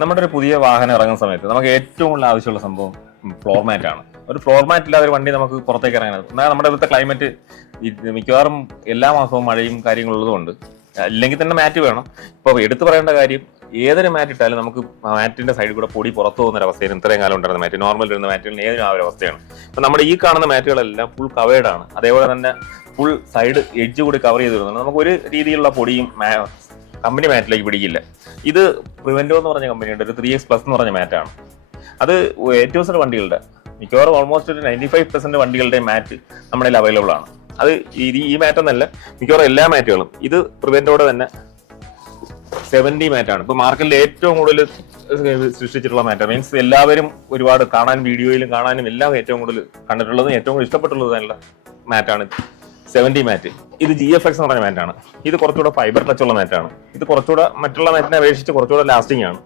നമ്മുടെ ഒരു പുതിയ വാഹനം ഇറങ്ങുന്ന സമയത്ത് നമുക്ക് ഏറ്റവും കൂടുതൽ ആവശ്യമുള്ള സംഭവം ഫ്ലോർ മാറ്റ് ആണ്. ഒരു ഫ്ലോർ മാറ്റ് ഇല്ലാതെ ഒരു വണ്ടി നമുക്ക് പുറത്തേക്ക് ഇറങ്ങാൻ, എന്നാൽ നമ്മുടെ ഇവിടുത്തെ ക്ലൈമറ്റ് മിക്കവാറും എല്ലാ മാസവും മഴയും കാര്യങ്ങളുള്ളതുകൊണ്ട് ഇല്ലെങ്കിൽ തന്നെ മാറ്റ് വേണം. ഇപ്പോൾ എടുത്തു പറയേണ്ട കാര്യം, ഏതൊരു മാറ്റ് ഇട്ടാലും നമുക്ക് മാറ്റിന്റെ സൈഡിൽ കൂടെ പൊടി പുറത്തു പോകുന്ന ഒരു അവസ്ഥയാണ് ഇത്രയും കാലം ഉണ്ടായിരുന്ന മാറ്റ്. നോർമൽ ഇരുന്ന മാറ്റുകളിൽ ഏതിനും ആ ഒരു അവസ്ഥയാണ്. ഇപ്പം നമ്മുടെ ഈ കാണുന്ന മാറ്റുകളെല്ലാം ഫുൾ കവേർഡ് ആണ്. അതേപോലെ തന്നെ ഫുൾ സൈഡ് എഡ്ജ് കൂടി കവർ ചെയ്ത് വരുന്നുണ്ട്. നമുക്ക് ഒരു രീതിയിലുള്ള പൊടിയും കമ്പനി മാറ്റിലേക്ക് പിടിക്കില്ല. ഇത് പ്രിവെന്റോ എന്ന് പറഞ്ഞ കമ്പനിയുടെ ഒരു 3X+ എന്ന് പറഞ്ഞ മാറ്റാണ്. അത് ഏറ്റവും വണ്ടികളുടെ മിക്കവാറും ഓൾമോസ്റ്റ് ഒരു 95% വണ്ടികളുടെ മാറ്റ് നമ്മുടെ അവൈലബിൾ ആണ്. അത് ഈ മാറ്റ് എന്നല്ല, മിക്കവാറും എല്ലാ മാറ്റുകളും ഇത് പ്രിവെന്റോടെ തന്നെ 70 മാറ്റാണ്. ഇപ്പൊ മാർക്കറ്റിൽ ഏറ്റവും കൂടുതൽ സൃഷ്ടിച്ചിട്ടുള്ള മാറ്റാണ്. മീൻസ് എല്ലാവരും ഒരുപാട് കാണാൻ, വീഡിയോയിലും കാണാനും എല്ലാം ഏറ്റവും കൂടുതൽ കണ്ടിട്ടുള്ളതും ഏറ്റവും കൂടുതൽ ഇഷ്ടപ്പെട്ടുള്ളതുള്ള മാറ്റാണ് 70 മാറ്റ്. ഇത് GFX എന്ന് പറഞ്ഞ മാറ്റാണ്. ഇത് കുറച്ചുകൂടെ ഫൈബർ ടച്ച് ഉള്ള മാറ്റാണ്. ഇത് കുറച്ചുകൂടെ മറ്റുള്ള മാറ്റിനെ അപേക്ഷിച്ച് കുറച്ചുകൂടെ ലാസ്റ്റിംഗ് ആണ്.